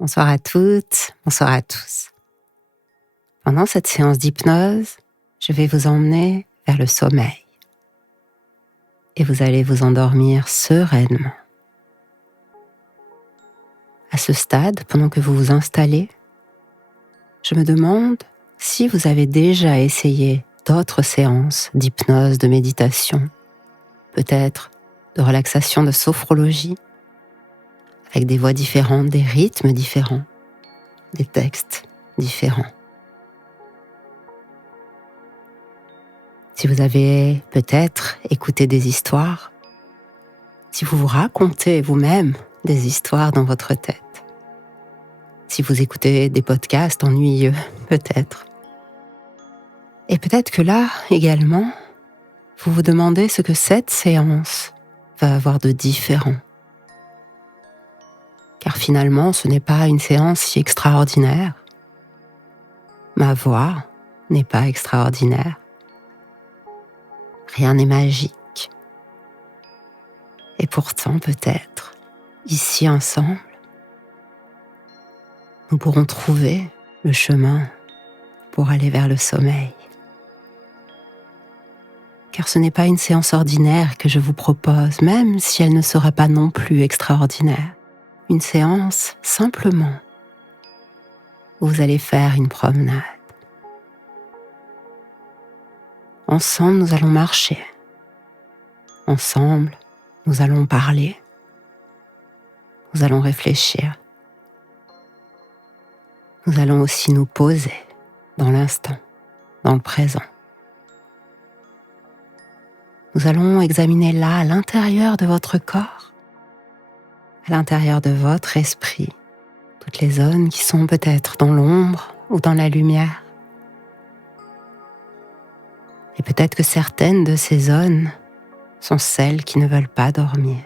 Bonsoir à toutes, bonsoir à tous. Pendant cette séance d'hypnose, je vais vous emmener vers le sommeil. Et vous allez vous endormir sereinement. À ce stade, pendant que vous vous installez, je me demande si vous avez déjà essayé d'autres séances d'hypnose, de méditation, peut-être de relaxation, de sophrologie, avec des voix différentes, des rythmes différents, des textes différents. Si vous avez peut-être écouté des histoires, si vous vous racontez vous-même des histoires dans votre tête, si vous écoutez des podcasts ennuyeux, peut-être. Et peut-être que là, également, vous vous demandez ce que cette séance va avoir de différent. Car finalement, ce n'est pas une séance si extraordinaire. Ma voix n'est pas extraordinaire. Rien n'est magique. Et pourtant, peut-être, ici ensemble, nous pourrons trouver le chemin pour aller vers le sommeil. Car ce n'est pas une séance ordinaire que je vous propose, même si elle ne sera pas non plus extraordinaire. Une séance simplement où vous allez faire une promenade. Ensemble, nous allons marcher. Ensemble, nous allons parler. Nous allons réfléchir. Nous allons aussi nous poser dans l'instant, dans le présent. Nous allons examiner là, à l'intérieur de votre corps, à l'intérieur de votre esprit, toutes les zones qui sont peut-être dans l'ombre ou dans la lumière. Et peut-être que certaines de ces zones sont celles qui ne veulent pas dormir.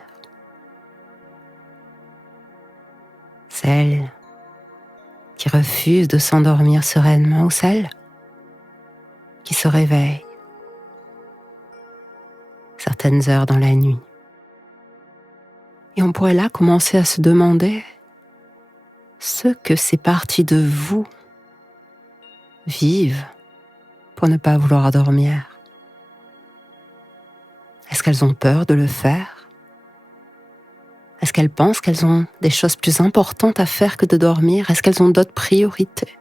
Celles qui refusent de s'endormir sereinement ou celles qui se réveillent certaines heures dans la nuit. Et on pourrait là commencer à se demander ce que ces parties de vous vivent pour ne pas vouloir dormir. Est-ce qu'elles ont peur de le faire? Est-ce qu'elles pensent qu'elles ont des choses plus importantes à faire que de dormir? Est-ce qu'elles ont d'autres priorités?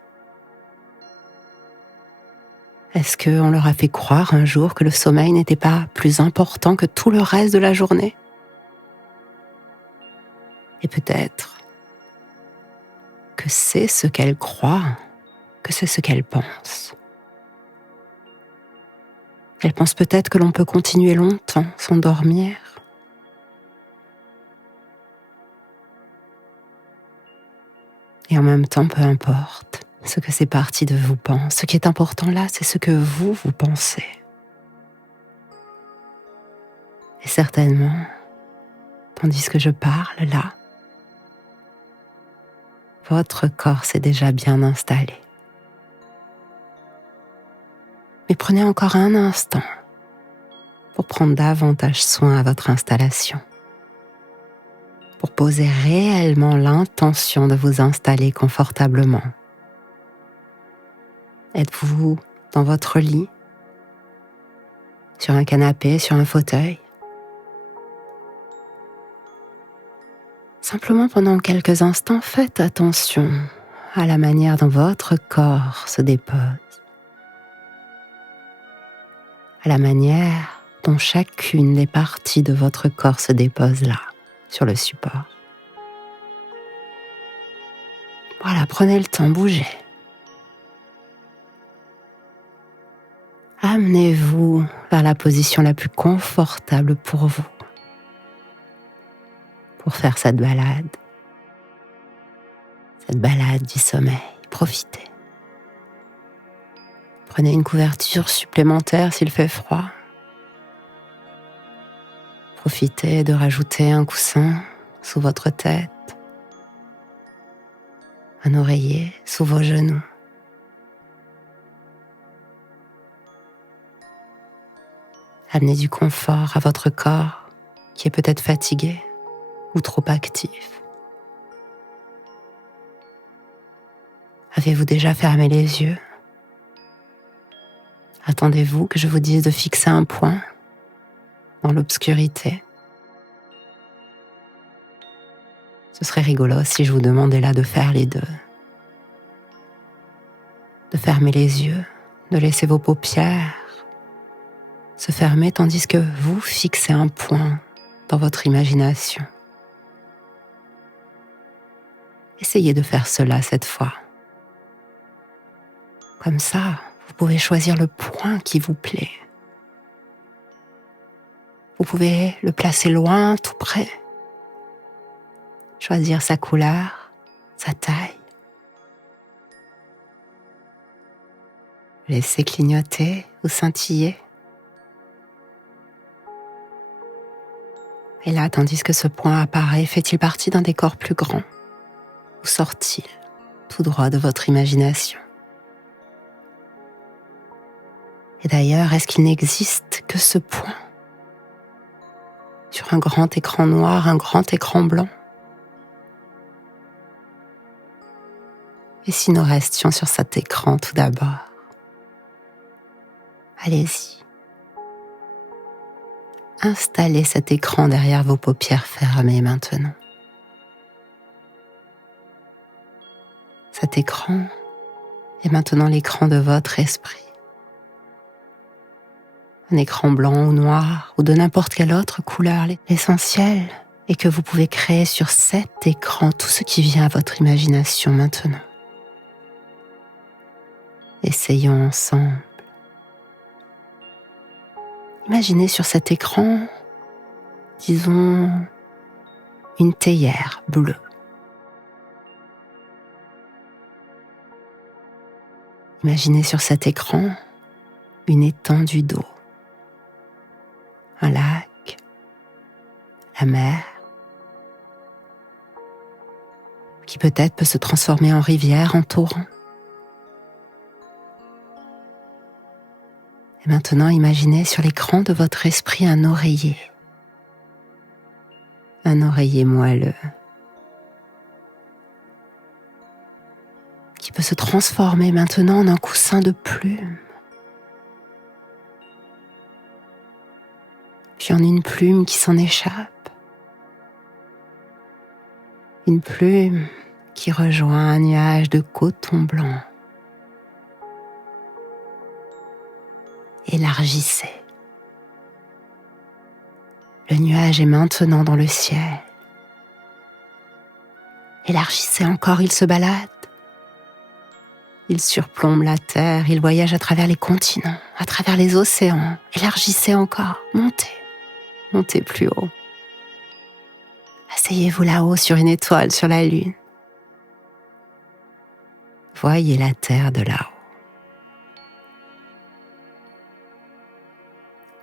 Est-ce qu'on leur a fait croire un jour que le sommeil n'était pas plus important que tout le reste de la journée? Et peut-être que c'est ce qu'elles croient, que c'est ce qu'elles pensent. Elles pensent peut-être que l'on peut continuer longtemps sans dormir. Et en même temps, peu importe ce que ces parties de vous pensent. Ce qui est important là, c'est ce que vous pensez. Et certainement, tandis que je parle là, votre corps s'est déjà bien installé. Mais prenez encore un instant pour prendre davantage soin à votre installation, pour poser réellement l'intention de vous installer confortablement. Êtes-vous dans votre lit, sur un canapé, sur un fauteuil? Simplement pendant quelques instants, faites attention à la manière dont votre corps se dépose, à la manière dont chacune des parties de votre corps se dépose là, sur le support. Voilà, prenez le temps, bougez. Amenez-vous vers la position la plus confortable pour vous, pour faire cette balade du sommeil. Profitez. Prenez une couverture supplémentaire s'il fait froid. Profitez de rajouter un coussin sous votre tête, un oreiller sous vos genoux. Amenez du confort à votre corps qui est peut-être fatigué ou trop actif. Avez-vous déjà fermé les yeux? Attendez-vous que je vous dise de fixer un point dans l'obscurité? Ce serait rigolo si je vous demandais là de faire les deux. De fermer les yeux, de laisser vos paupières se fermer tandis que vous fixez un point dans votre imagination. Essayez de faire cela cette fois. Comme ça, vous pouvez choisir le point qui vous plaît. Vous pouvez le placer loin, tout près. Choisir sa couleur, sa taille. Laissez clignoter ou scintiller. Et là, tandis que ce point apparaît, fait-il partie d'un décor plus grand? Ou sort-il tout droit de votre imagination? Et d'ailleurs, est-ce qu'il n'existe que ce point? Sur un grand écran noir, un grand écran blanc? Et si nous restions sur cet écran tout d'abord? Allez-y. Installez cet écran derrière vos paupières fermées maintenant. Cet écran est maintenant l'écran de votre esprit. Un écran blanc ou noir ou de n'importe quelle autre couleur. L'essentiel est que vous pouvez créer sur cet écran tout ce qui vient à votre imagination maintenant. Essayons ensemble. Imaginez sur cet écran, disons, une théière bleue. Imaginez sur cet écran une étendue d'eau, un lac, la mer, qui peut-être peut se transformer en rivière, en torrent. Et maintenant, imaginez sur l'écran de votre esprit un oreiller moelleux, qui peut se transformer maintenant en un coussin de plumes, puis en une plume qui s'en échappe, une plume qui rejoint un nuage de coton blanc. Élargissez. Le nuage est maintenant dans le ciel. Élargissez encore, il se balade. Il surplombe la terre, il voyage à travers les continents, à travers les océans. Élargissez encore, montez plus haut. Asseyez-vous là-haut sur une étoile, sur la lune. Voyez la terre de là-haut.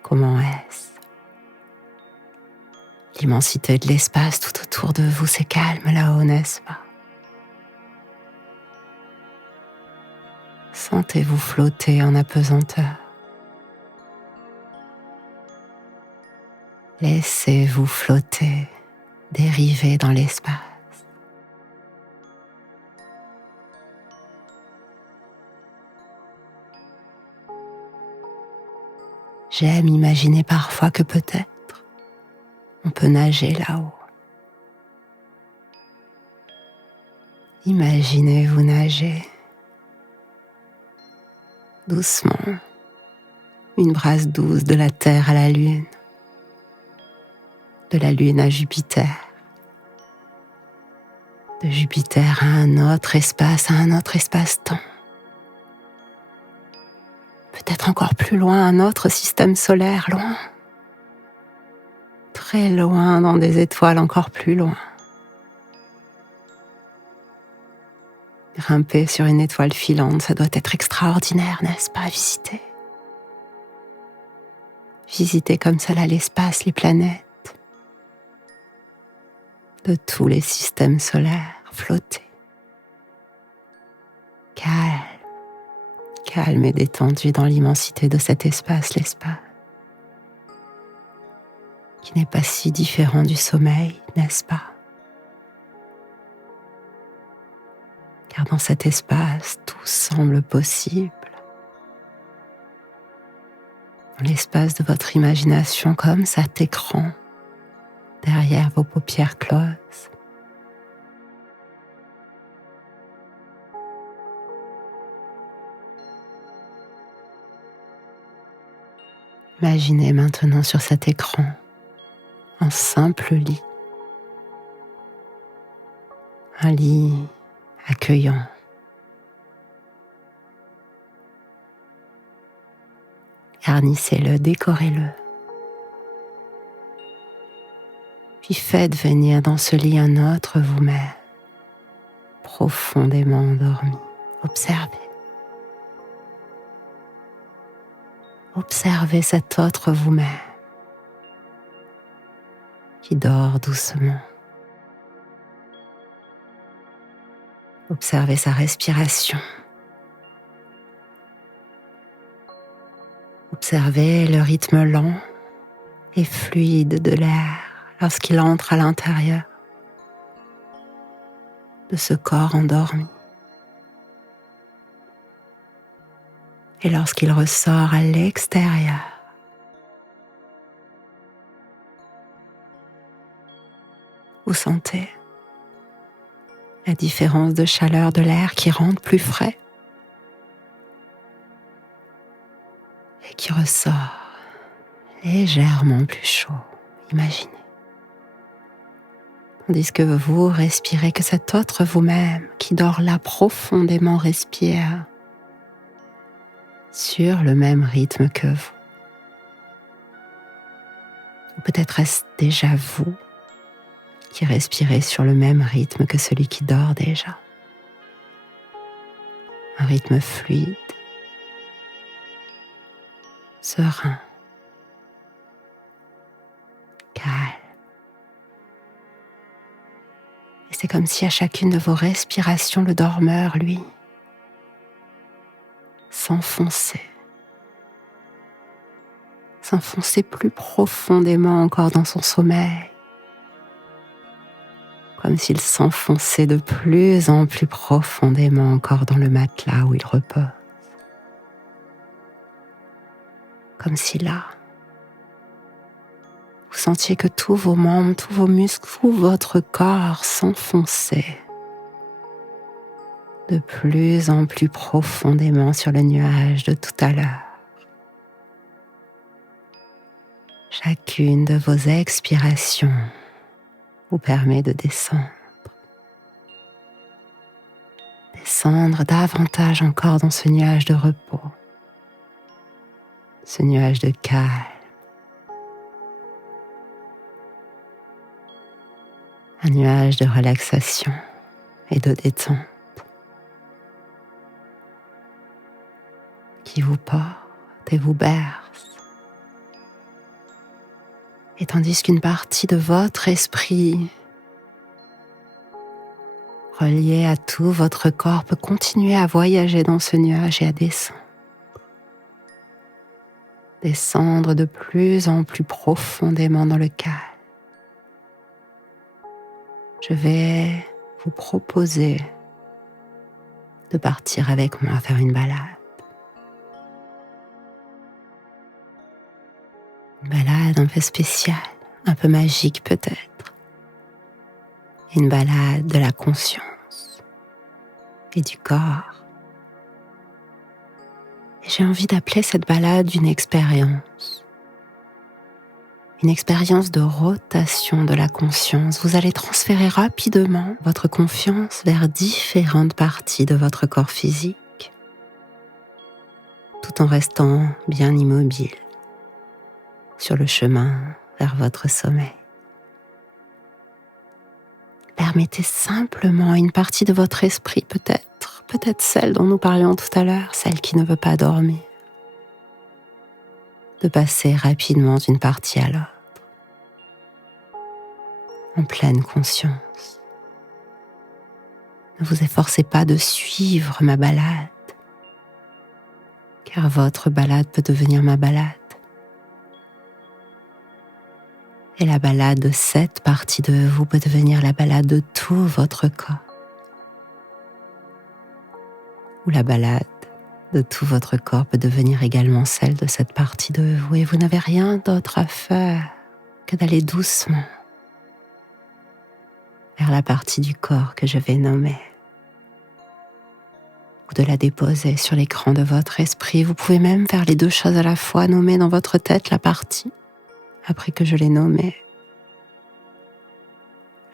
Comment est-ce? L'immensité de l'espace tout autour de vous, c'est calme là-haut, n'est-ce pas? Sentez-vous flotter en apesanteur. Laissez-vous flotter, dériver dans l'espace. J'aime imaginer parfois que peut-être on peut nager là-haut. Imaginez-vous nager doucement, une brasse douce de la Terre à la Lune, de la Lune à Jupiter, de Jupiter à un autre espace-temps. Peut-être encore plus loin, un autre système solaire, loin, très loin dans des étoiles encore plus loin. Grimper sur une étoile filante, ça doit être extraordinaire, n'est-ce pas, à visiter? Visiter comme ça là l'espace, les planètes, de tous les systèmes solaires, flotter. Calme et détendu dans l'immensité de cet espace, l'espace, qui n'est pas si différent du sommeil, n'est-ce pas? car dans cet espace, tout semble possible. Dans l'espace de votre imagination, comme cet écran derrière vos paupières closes. Imaginez maintenant sur cet écran un simple lit. Un lit accueillant. Garnissez-le, décorez-le. Puis faites venir dans ce lit un autre vous-même, profondément endormi. Observez. Observez cet autre vous-même qui dort doucement. Observez sa respiration. Observez le rythme lent et fluide de l'air lorsqu'il entre à l'intérieur de ce corps endormi. Et lorsqu'il ressort à l'extérieur, vous sentez la différence de chaleur de l'air qui rentre plus frais et qui ressort légèrement plus chaud. Imaginez. Tandis que vous respirez, que cet autre vous-même qui dort là profondément respire sur le même rythme que vous. Ou peut-être est-ce déjà vous qui respirez sur le même rythme que celui qui dort déjà. Un rythme fluide, serein, calme. Et c'est comme si à chacune de vos respirations, le dormeur, lui, s'enfonçait plus profondément encore dans son sommeil, comme s'il s'enfonçait de plus en plus profondément encore dans le matelas où il repose. Comme si là, vous sentiez que tous vos membres, tous vos muscles, tout votre corps s'enfonçait de plus en plus profondément sur le nuage de tout à l'heure. Chacune de vos expirations vous permet de descendre. Descendre davantage encore dans ce nuage de repos, ce nuage de calme. Un nuage de relaxation et de détente qui vous porte et vous berce. Et tandis qu'une partie de votre esprit reliée à tout votre corps peut continuer à voyager dans ce nuage et à descendre. Descendre de plus en plus profondément dans le calme. Je vais vous proposer de partir avec moi faire une balade. Une balade un peu spéciale, un peu magique peut-être. Une balade de la conscience et du corps. Et j'ai envie d'appeler cette balade une expérience. Une expérience de rotation de la conscience. Vous allez transférer rapidement votre confiance vers différentes parties de votre corps physique, tout en restant bien immobile sur le chemin vers votre sommeil. Permettez simplement à une partie de votre esprit, peut-être celle dont nous parlions tout à l'heure, celle qui ne veut pas dormir, de passer rapidement d'une partie à l'autre, en pleine conscience. Ne vous efforcez pas de suivre ma balade, car votre balade peut devenir ma balade. Et la balade de cette partie de vous peut devenir la balade de tout votre corps. où la balade de tout votre corps peut devenir également celle de cette partie de vous et vous n'avez rien d'autre à faire que d'aller doucement vers la partie du corps que je vais nommer ou de la déposer sur l'écran de votre esprit. Vous pouvez même faire les deux choses à la fois, nommer dans votre tête la partie après que je l'ai nommée,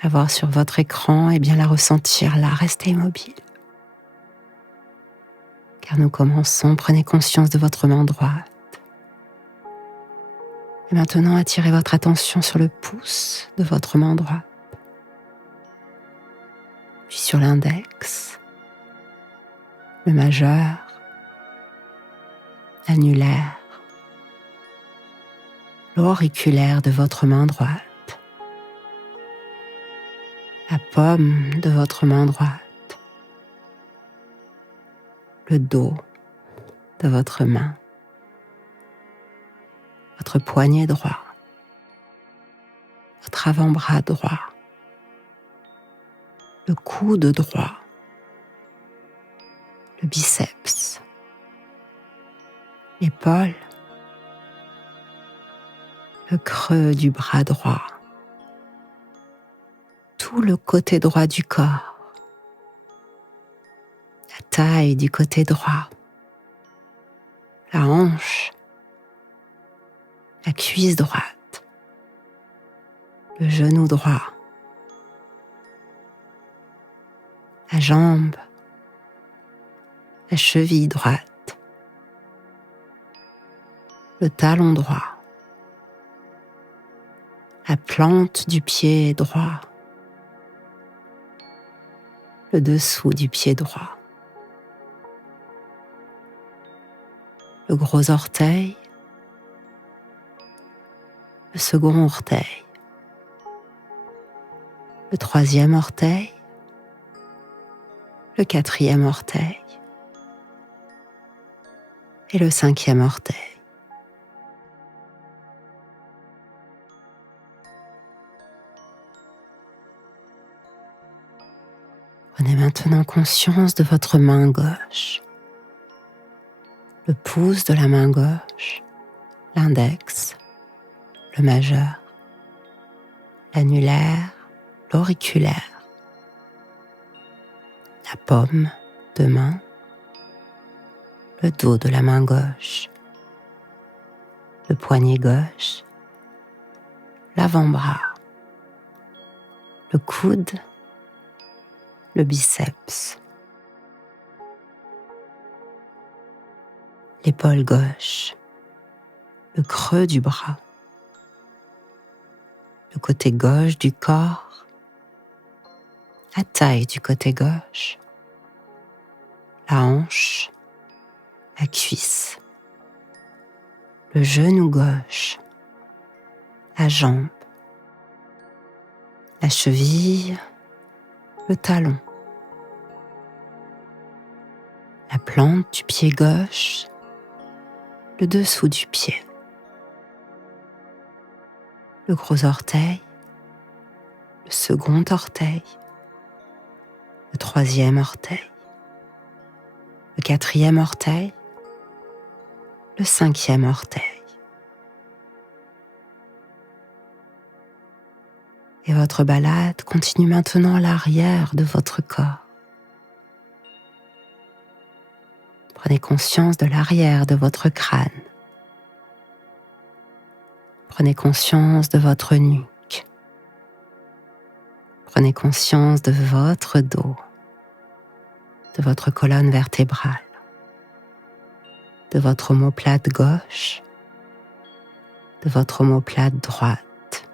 la voir sur votre écran et bien la ressentir là, restez immobile. Car nous commençons, prenez conscience de votre main droite. Et maintenant, attirez votre attention sur le pouce de votre main droite, puis sur l'index, le majeur, l'annulaire, l'auriculaire de votre main droite, la paume de votre main droite, le dos de votre main, votre poignet droit, votre avant-bras droit, le coude droit, le biceps, l'épaule, le creux du bras droit, tout le côté droit du corps, la taille du côté droit, la hanche, la cuisse droite, le genou droit, la jambe, la cheville droite, le talon droit, la plante du pied droit, le dessous du pied droit, le gros orteil, le second orteil, le troisième orteil, le quatrième orteil et le cinquième orteil. Prenez maintenant conscience de votre main gauche, le pouce de la main gauche, l'index, le majeur, l'annulaire, l'auriculaire, la paume de main, le dos de la main gauche, le poignet gauche, l'avant-bras, le coude, le biceps, l'épaule gauche, le creux du bras, le côté gauche du corps, la taille du côté gauche, la hanche, la cuisse, le genou gauche, la jambe, la cheville, le talon, la plante du pied gauche, le dessous du pied, le gros orteil, le second orteil, le troisième orteil, le quatrième orteil, le cinquième orteil. Et votre balade continue maintenant à l'arrière de votre corps. Prenez conscience de l'arrière de votre crâne. Prenez conscience de votre nuque. Prenez conscience de votre dos, de votre colonne vertébrale, de votre omoplate gauche, de votre omoplate droite.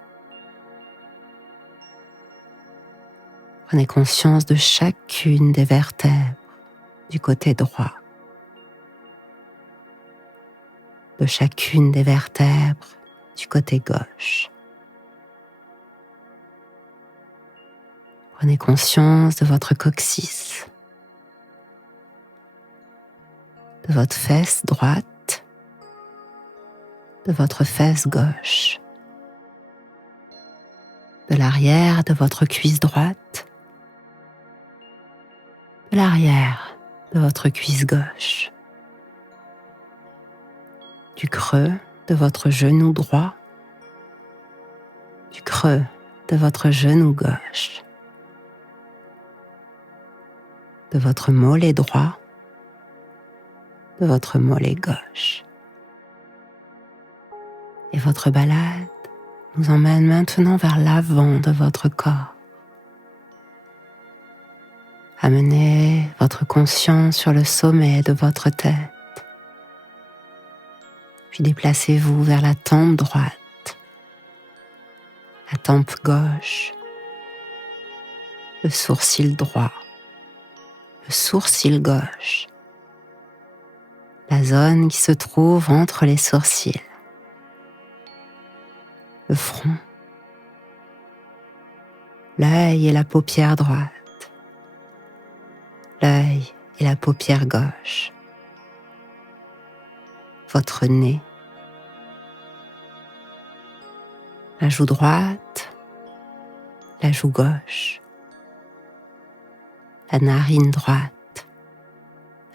Prenez conscience de chacune des vertèbres du côté droit, de chacune des vertèbres du côté gauche. Prenez conscience de votre coccyx, de votre fesse droite, de votre fesse gauche, de l'arrière de votre cuisse droite, de l'arrière de votre cuisse gauche, du creux de votre genou droit, du creux de votre genou gauche, de votre mollet droit, de votre mollet gauche. Et votre balade nous emmène maintenant vers l'avant de votre corps. Amenez votre conscience sur le sommet de votre tête, puis déplacez-vous vers la tempe droite, la tempe gauche, le sourcil droit, le sourcil gauche, la zone qui se trouve entre les sourcils, le front, l'œil et la paupière droite, l'œil et la paupière gauche, votre nez, la joue droite, la joue gauche, la narine droite,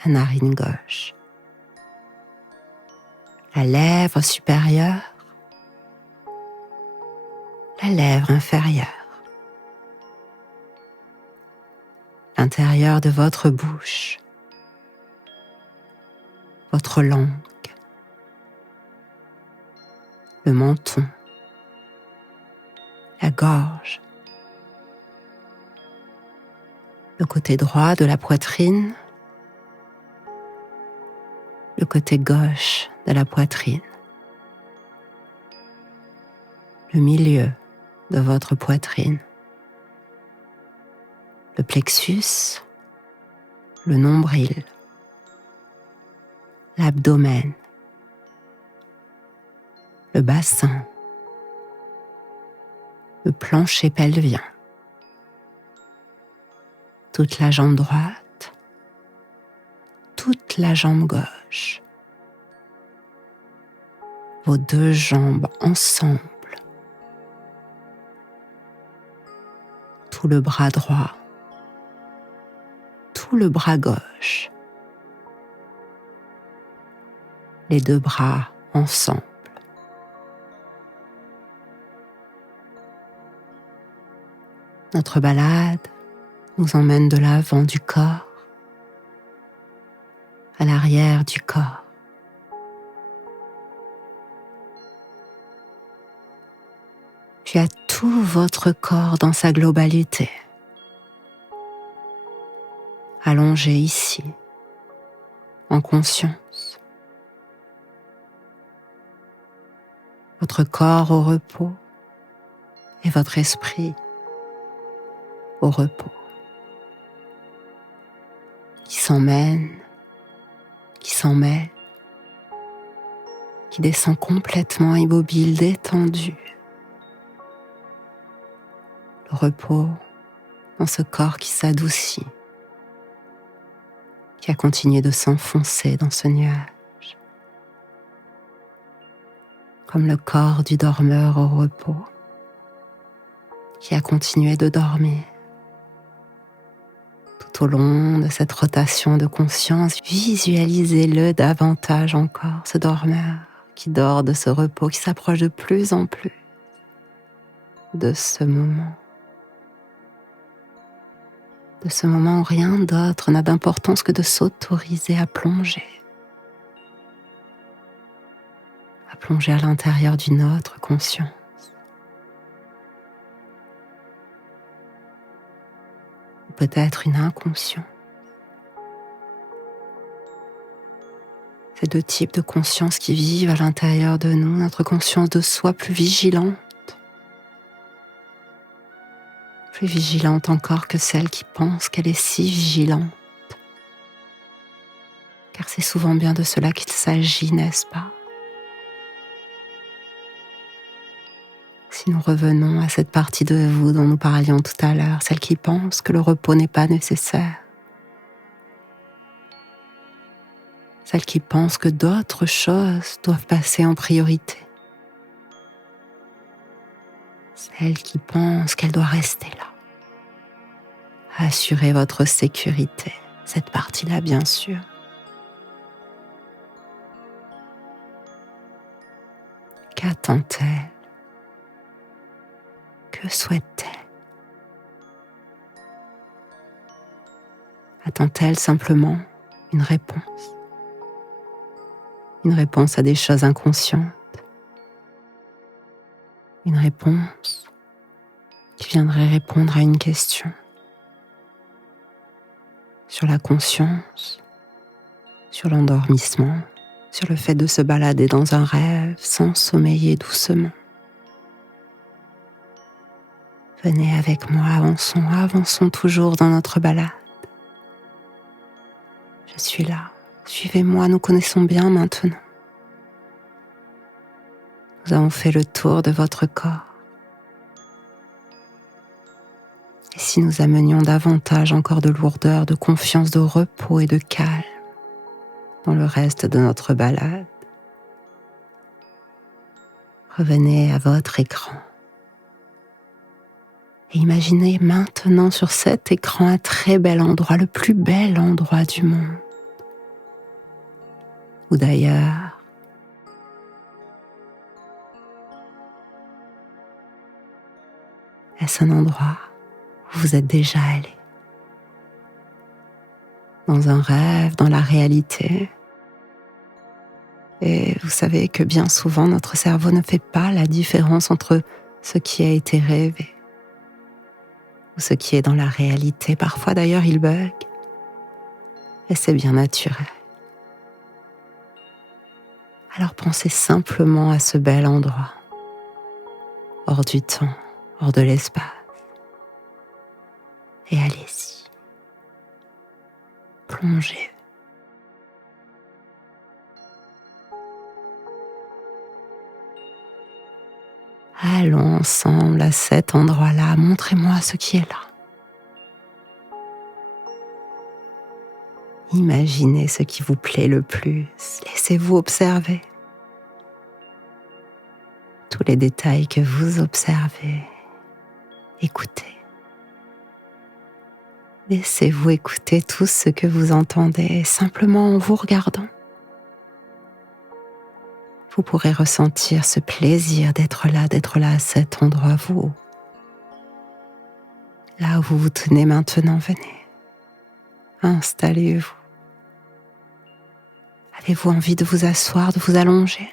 la narine gauche, la lèvre supérieure, la lèvre inférieure, l'intérieur de votre bouche, votre langue, le menton, la gorge, le côté droit de la poitrine, le côté gauche de la poitrine, le milieu de votre poitrine, le plexus, le nombril, l'abdomen, le bassin, le plancher pelvien, toute la jambe droite, toute la jambe gauche, vos deux jambes ensemble, tout le bras droit, tout le bras gauche, les deux bras ensemble. Notre balade nous emmène de l'avant du corps à l'arrière du corps. Puis à tout votre corps dans sa globalité, allongé ici, en conscience. Votre corps au repos et votre esprit au repos, qui s'emmène, qui s'en mêle, qui descend complètement immobile, détendu. Le repos dans ce corps qui s'adoucit, qui a continué de s'enfoncer dans ce nuage, comme le corps du dormeur au repos, qui a continué de dormir. Tout au long de cette rotation de conscience, visualisez-le davantage encore, ce dormeur qui dort de ce repos, qui s'approche de plus en plus de ce moment. De ce moment où rien d'autre n'a d'importance que de s'autoriser à plonger à l'intérieur d'une autre conscience. Ou peut-être une inconscience. Ces deux types de conscience qui vivent à l'intérieur de nous, notre conscience de soi plus vigilante encore que celle qui pense qu'elle est si vigilante. Car c'est souvent bien de cela qu'il s'agit, n'est-ce pas? Si nous revenons à cette partie de vous dont nous parlions tout à l'heure, celle qui pense que le repos n'est pas nécessaire, celle qui pense que d'autres choses doivent passer en priorité, celle qui pense qu'elle doit rester là, à assurer votre sécurité, cette partie-là, bien sûr. Qu'attend-elle? Que souhaite-t-elle? Attend-elle simplement une réponse? Une réponse à des choses inconscientes? Une réponse qui viendrait répondre à une question sur la conscience, sur l'endormissement, sur le fait de se balader dans un rêve sans sommeiller doucement. Venez avec moi, avançons toujours dans notre balade. Je suis là, suivez-moi, nous connaissons bien maintenant. Nous avons fait le tour de votre corps. Et si nous amenions davantage encore de lourdeur, de confiance, de repos et de calme dans le reste de notre balade? Revenez à votre écran. Et imaginez maintenant sur cet écran un très bel endroit, le plus bel endroit du monde. Ou d'ailleurs, est-ce un endroit où vous êtes déjà allé? Dans un rêve, dans la réalité? Et vous savez que bien souvent, notre cerveau ne fait pas la différence entre ce qui a été rêvé ou ce qui est dans la réalité. Parfois d'ailleurs, il bug. Et c'est bien naturel. Alors pensez simplement à ce bel endroit, hors du temps, hors de l'espace. Et allez-y. Plongez. Allons ensemble à cet endroit-là. Montrez-moi ce qui est là. Imaginez ce qui vous plaît le plus. Laissez-vous observer. Tous les détails que vous observez. Écoutez. Laissez-vous écouter tout ce que vous entendez simplement en vous regardant. Vous pourrez ressentir ce plaisir d'être là à cet endroit, vous. Là où vous vous tenez maintenant, venez. Installez-vous. Avez-vous envie de vous asseoir, de vous allonger?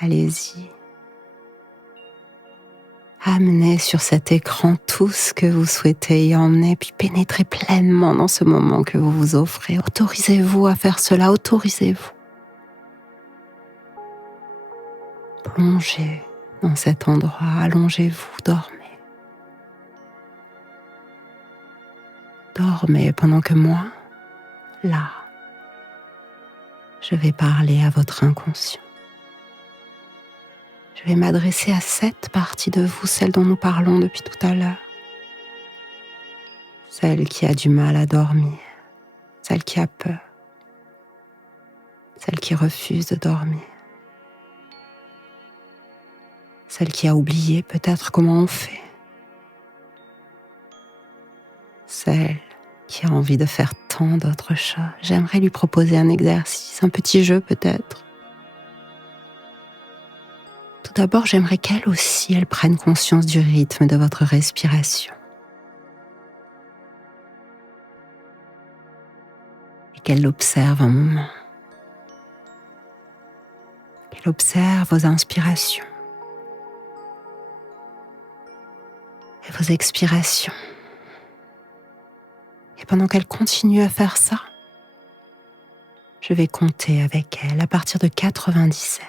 Allez-y. Amenez sur cet écran tout ce que vous souhaitez y emmener, puis pénétrez pleinement dans ce moment que vous vous offrez. Autorisez-vous à faire cela, autorisez-vous. Plongez dans cet endroit, allongez-vous, dormez. Dormez pendant que moi, là, je vais parler à votre inconscient. Je vais m'adresser à cette partie de vous, celle dont nous parlons depuis tout à l'heure. Celle qui a du mal à dormir, celle qui a peur, celle qui refuse de dormir, celle qui a oublié peut-être comment on fait, celle qui a envie de faire tant d'autres choses. J'aimerais lui proposer un exercice, un petit jeu peut-être. Tout d'abord, j'aimerais qu'elle aussi, elle prenne conscience du rythme de votre respiration. Et qu'elle l'observe un moment. Qu'elle observe vos inspirations et vos expirations. Et pendant qu'elle continue à faire ça, je vais compter avec elle à partir de 97.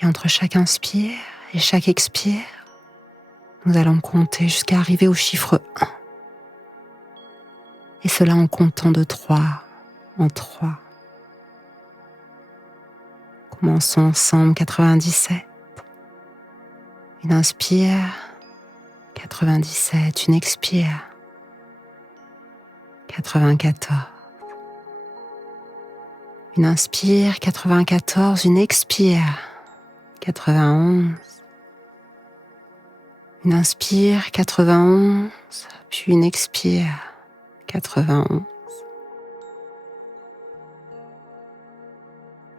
Et entre chaque inspire et chaque expire, nous allons compter jusqu'à arriver au chiffre 1. Et cela en comptant de 3 en 3. Commençons ensemble, 97. Une inspire, 97. Une expire, 94. Une inspire, 94, une expire, 91. Une inspire, 91, puis une expire, 91.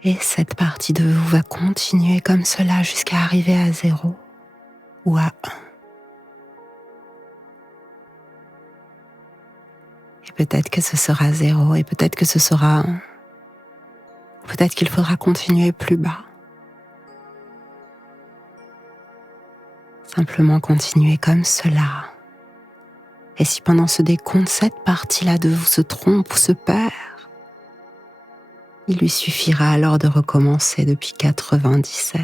Et cette partie de vous va continuer comme cela jusqu'à arriver à 0 ou à 1. Et peut-être que ce sera 0 et peut-être que ce sera 1. Peut-être qu'il faudra continuer plus bas. Simplement continuer comme cela. Et si pendant ce décompte, cette partie-là de vous se trompe ou se perd, il lui suffira alors de recommencer depuis 97.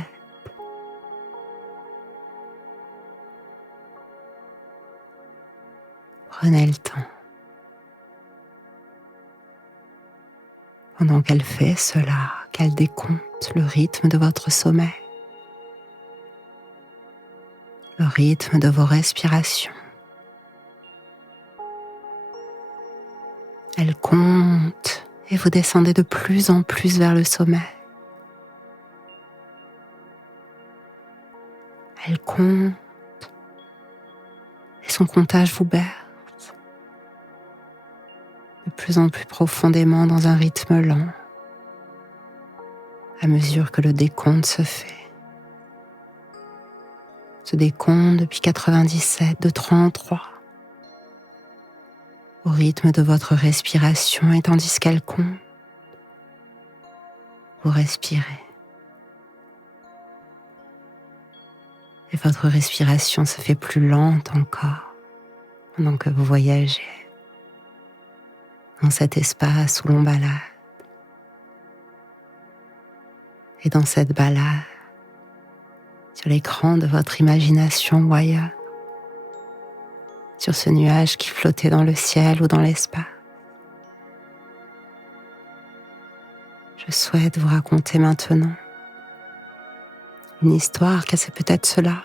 Prenez le temps. Pendant qu'elle fait cela, qu'elle décompte le rythme de votre sommeil, le rythme de vos respirations. Elle compte et vous descendez de plus en plus vers le sommeil. Elle compte et son comptage vous berce de plus en plus profondément dans un rythme lent à mesure que le décompte se fait. Ce décompte depuis 97, de 33, au rythme de votre respiration et tandis qu'elle compte, vous respirez. Et votre respiration se fait plus lente encore pendant que vous voyagez dans cet espace où l'on balade. Et dans cette balade, sur l'écran de votre imagination ou ailleurs, sur ce nuage qui flottait dans le ciel ou dans l'espace, je souhaite vous raconter maintenant une histoire, car c'est peut-être cela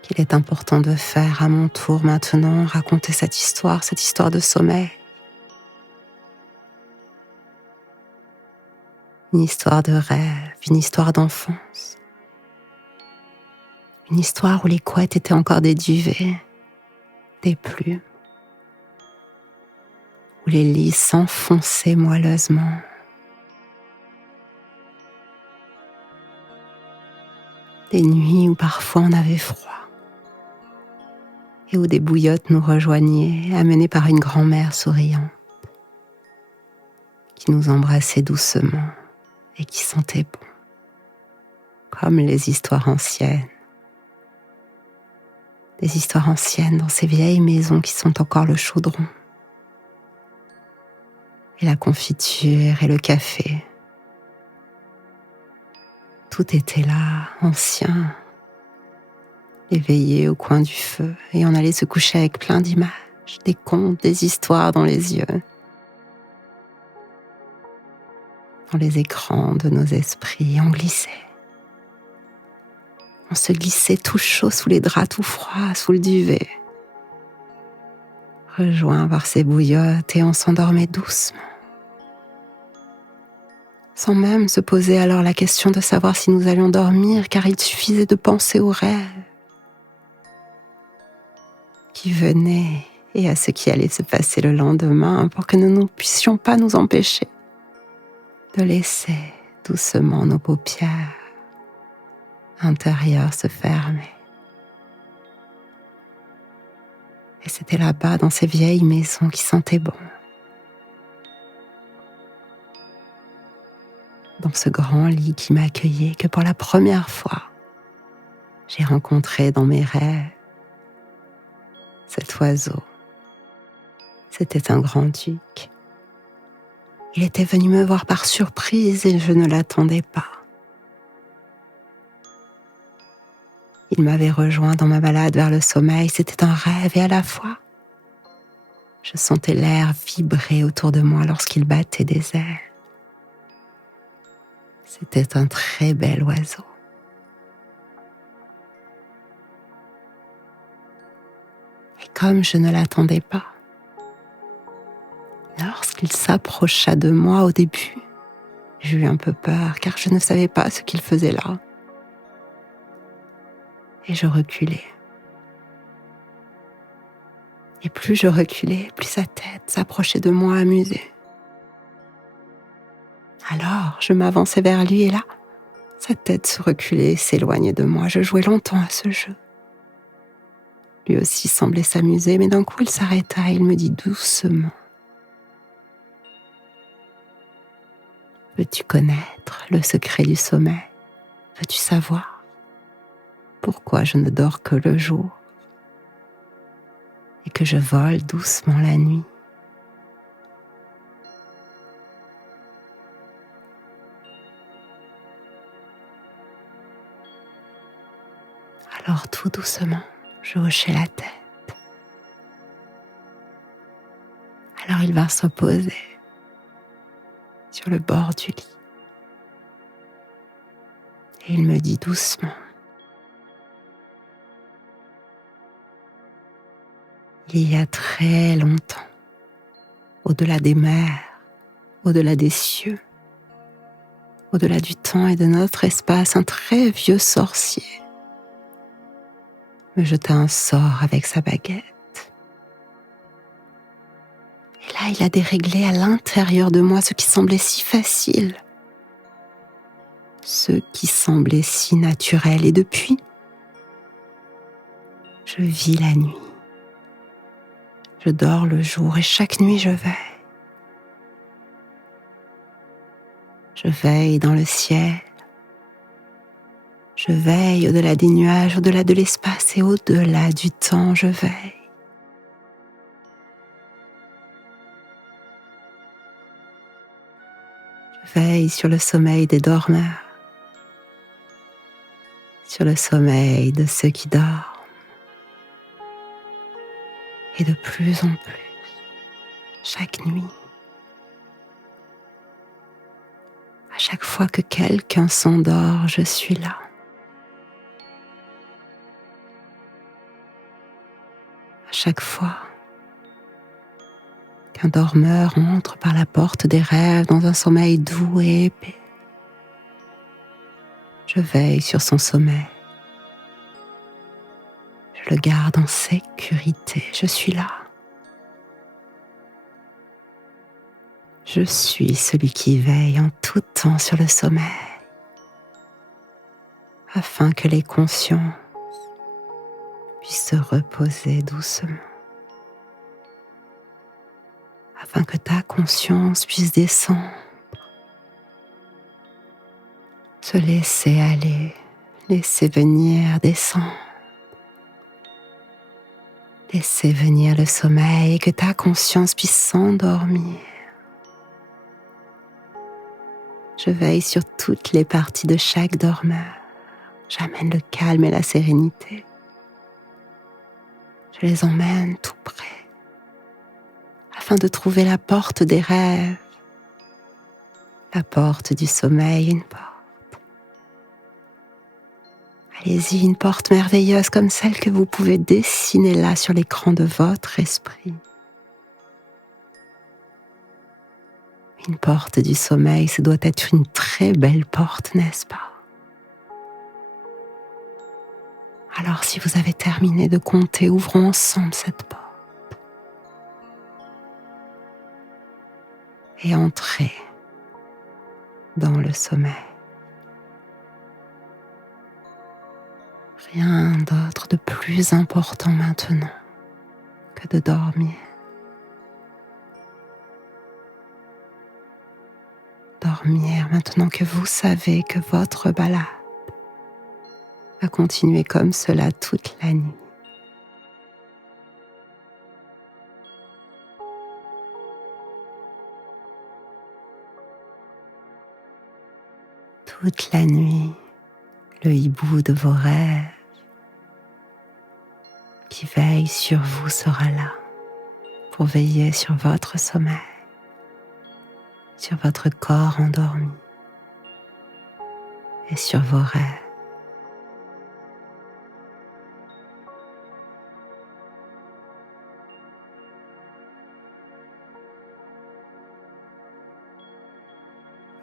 qu'il est important de faire à mon tour maintenant, raconter cette histoire de sommeil. Une histoire de rêve, une histoire d'enfance. Une histoire où les couettes étaient encore des duvets, des plumes, où les lits s'enfonçaient moelleusement. Des nuits où parfois on avait froid et où des bouillottes nous rejoignaient, amenées par une grand-mère souriante qui nous embrassait doucement et qui sentait bon, comme les histoires anciennes. Des histoires anciennes dans ces vieilles maisons qui sont encore le chaudron et la confiture et le café. Tout était là, ancien, éveillé au coin du feu, et on allait se coucher avec plein d'images, des contes, des histoires dans les yeux, dans les écrans de nos esprits. On glissait. On se glissait tout chaud sous les draps tout froids, sous le duvet, rejoint par ces bouillottes, et on s'endormait doucement, sans même se poser alors la question de savoir si nous allions dormir, car il suffisait de penser aux rêves qui venaient et à ce qui allait se passer le lendemain pour que nous ne puissions pas nous empêcher de laisser doucement nos paupières intérieures se fermer. Et c'était là-bas, dans ces vieilles maisons qui sentaient bon, dans ce grand lit qui m'accueillait, que pour la première fois, j'ai rencontré dans mes rêves cet oiseau. C'était un grand-duc. Il était venu me voir par surprise et je ne l'attendais pas. Il m'avait rejoint dans ma balade vers le sommeil. C'était un rêve et à la fois, je sentais l'air vibrer autour de moi lorsqu'il battait des ailes. C'était un très bel oiseau. Et comme je ne l'attendais pas, lorsqu'il s'approcha de moi au début. J'ai eu un peu peur car je ne savais pas ce qu'il faisait là. Et je reculais. Et plus je reculais, plus sa tête s'approchait de moi amusée. Alors, je m'avançais vers lui et là, sa tête se reculait et s'éloignait de moi. Je jouais longtemps à ce jeu. Lui aussi semblait s'amuser, mais d'un coup il s'arrêta et il me dit doucement: « Veux-tu connaître le secret du sommeil? Veux-tu savoir pourquoi je ne dors que le jour et que je vole doucement la nuit ?» Alors tout doucement, je hochai la tête. Alors il vint se poser sur le bord du lit. Et il me dit doucement: « Il y a très longtemps, au-delà des mers, au-delà des cieux, au-delà du temps et de notre espace, un très vieux sorcier me jeta un sort avec sa baguette. Et là, il a déréglé à l'intérieur de moi ce qui semblait si facile, ce qui semblait si naturel. Et depuis, je vis la nuit. Je dors le jour et chaque nuit je veille. Je veille dans le ciel. Je veille au-delà des nuages, au-delà de l'espace et au-delà du temps, je veille. Je veille sur le sommeil des dormeurs, sur le sommeil de ceux qui dorment. Et de plus en plus, chaque nuit, à chaque fois que quelqu'un s'endort, je suis là. À chaque fois qu'un dormeur entre par la porte des rêves dans un sommeil doux et épais, je veille sur son sommeil. Je le garde en sécurité. Je suis là. Je suis celui qui veille en tout temps sur le sommeil, afin que les consciences puissent se reposer doucement, afin que ta conscience puisse descendre, se laisser aller, laisser venir descendre, laisser venir le sommeil et que ta conscience puisse s'endormir. Je veille sur toutes les parties de chaque dormeur. J'amène le calme et la sérénité. Je les emmène tout près, afin de trouver la porte des rêves, la porte du sommeil, une porte. Allez-y, une porte merveilleuse comme celle que vous pouvez dessiner là sur l'écran de votre esprit. Une porte du sommeil, ce doit être une très belle porte, n'est-ce pas? Alors si vous avez terminé de compter, ouvrons ensemble cette porte. Et entrez dans le sommeil. Rien d'autre de plus important maintenant que de dormir. Dormir maintenant que vous savez que votre balade va continuer comme cela toute la nuit. Toute la nuit, le hibou de vos rêves qui veille sur vous sera là pour veiller sur votre sommeil, sur votre corps endormi et sur vos rêves.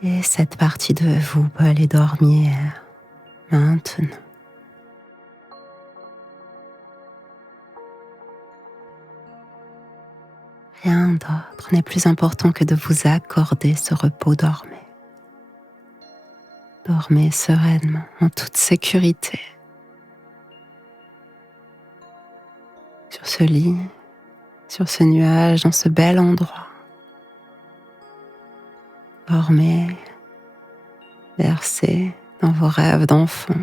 Et cette partie de vous peut aller dormir maintenant. Rien d'autre n'est plus important que de vous accorder ce repos. Dormez. Dormez sereinement, en toute sécurité. Sur ce lit, sur ce nuage, dans ce bel endroit. Dormez, bercez dans vos rêves d'enfant.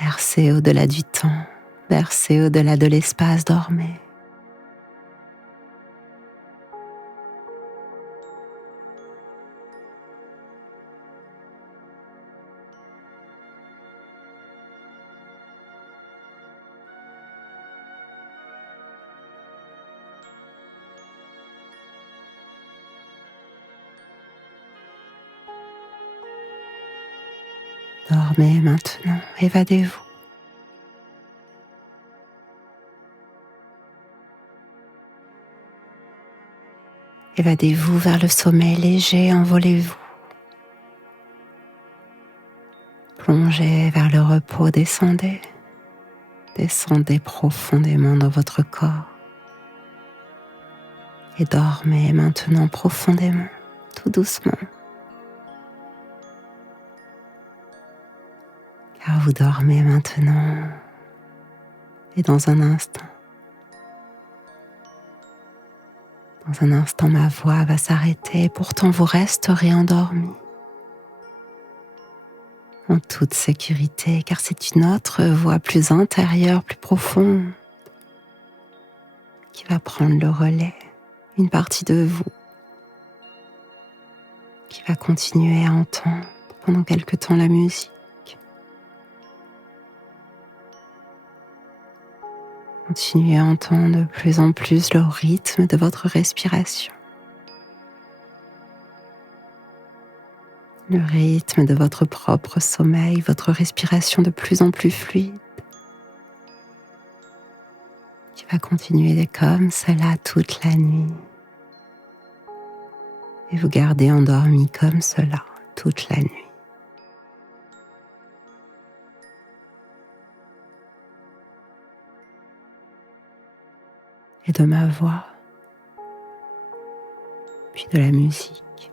Bercez au-delà du temps, bercez au-delà de l'espace. Dormez. Dormez maintenant, évadez-vous. Évadez-vous vers le sommeil léger, envolez-vous. Plongez vers le repos, descendez. Descendez profondément dans votre corps. Et dormez maintenant profondément, tout doucement. Car vous dormez maintenant et dans un instant. Dans un instant, ma voix va s'arrêter et pourtant vous resterez endormi. En toute sécurité, car c'est une autre voix plus intérieure, plus profonde, qui va prendre le relais, une partie de vous, qui va continuer à entendre pendant quelque temps la musique. Continuez à entendre de plus en plus le rythme de votre respiration. Le rythme de votre propre sommeil, votre respiration de plus en plus fluide, qui va continuer comme cela toute la nuit. Et vous gardez endormi comme cela toute la nuit. Et de ma voix, puis de la musique,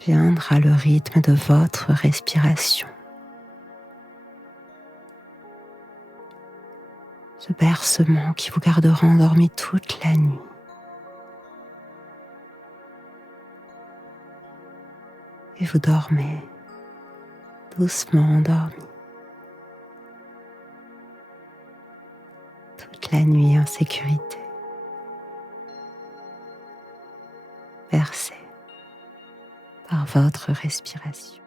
viendra le rythme de votre respiration. Ce bercement qui vous gardera endormi toute la nuit. Et vous dormez doucement endormi. Toute la nuit en sécurité. Bercé par votre respiration.